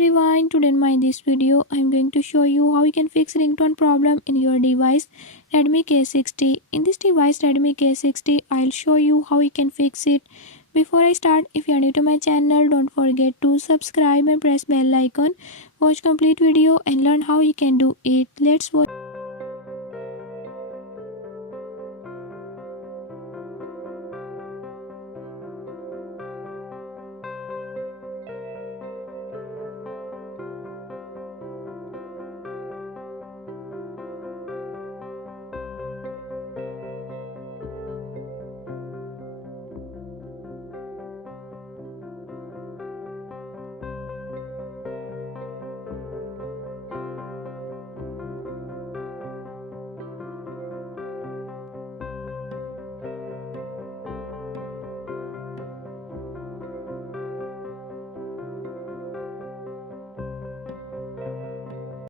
everyone, today in this video I am going to show you how you can fix ringtone problem in your device Redmi K60. In this device Redmi K60, I'll show you how you can fix it. Before I start, if you are new to my channel, don't forget to subscribe and press bell icon. Watch complete video and learn how you can do it. Let's watch.